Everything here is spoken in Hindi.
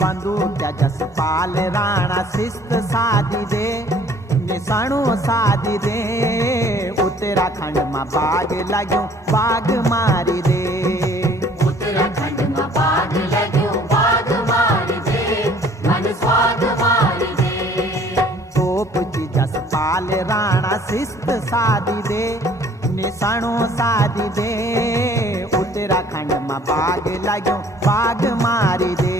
बंदूक जसपाल राणा शिस्त साधी दे, निशाणो साधी दे। उत्तराखंड में बाग लग्यो बाग मारी दे, उत्तराखंड में बाग लग्यो बाग मारी दे, मन स्वाद मारी दे। तोप की जसपाल राणा शिस्त साधी दे, निशाणो साधी दे। उत्तराखंड में बाग लग्यो बाग मारी दे।